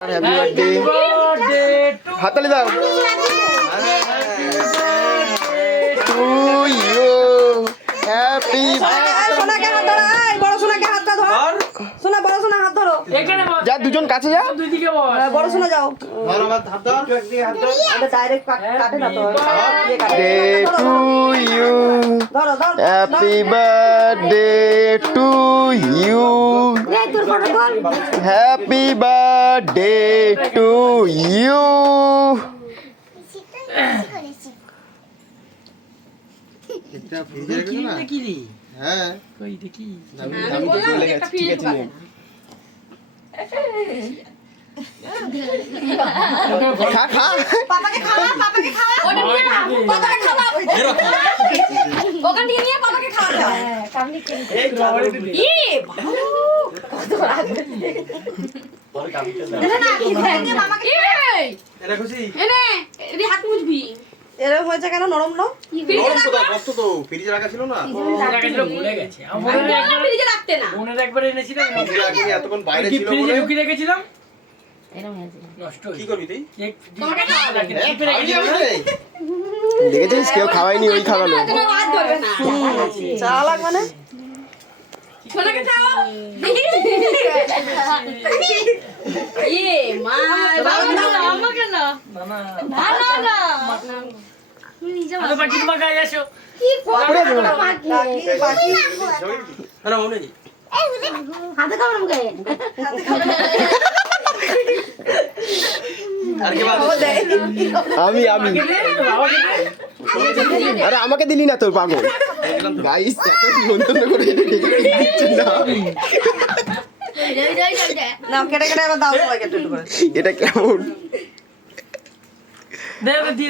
Happy birthday হাততালি দাও to you happy সোনাকে হাত ধরো এই বড় সোনাকে হাত ধর সোনা বড় সোনা হাত ধরো এখানে বস যা দুজন কাছে যা দুই দিকে বস বড় সোনা যাও ধর আমার হাত ধর একদিকে হাত ধর এটা ডাইরেক্ট কাটে না তো ডে টু ইউ ধরো ধরো হ্যাপি বার্থডে টু ইউ এই তোর ফটো ধর হ্যাপি বার্থডে টু ইউ এটা ফ্রিজে রেখেছো না দেখি রে হ্যাঁ কই দেখি আমি দেখে বলে গেছি ঠিক আছে নে খা খা পাপাকে খাওয়া ওটা নিয়ে না পাপাকে খাওয়া ওখান থেকে নিয়ে পাপাকে খাওয়াতে হয় কামনি কি ই কত রাগ পরে কামিতে দাও না না কি দিয়ে মামাকে এটা খুশি এনে এদি হাত মুছবি এরকম হয়েছে কেন নরম না নরম কোথায় বস্তু তো ফ্রিজে রাখা ছিল না ভুলে গেছে আমার ফ্রিজে রাখতে না বোনের একবার এনেছিলাম ফ্রিজে রাখি এতক্ষণ বাইরে ডিপ ছিল ফ্রিজে বলে ঢুকিয়ে রেখেছিলাম এরকম হয়েছে নষ্ট কি করবি তুই এক তোমাকে খাওয়াবো। ডিপে রেখেছিলাম দেখেছিস কেউ খাওয়াইনি ওই খাওয়ালো তুমি হাত ধরবে না চালাক মানে সোনাকে খাও ইয়ে মা বাবা আমাকে না না না না আলো পাখি তোমার গায়ে আসো কি করে বাকি বাকি হ্যালো মনে জি হাতে খাও না মুখে আর কি বাদ আমি আরে আমাকে দিলি না তোর পাগল গাইস এত মন্তব্য করে দিচ্ছে না না কেটে কেটে এবার দাও সবাইকে একটু করে এটা কেমন দে দে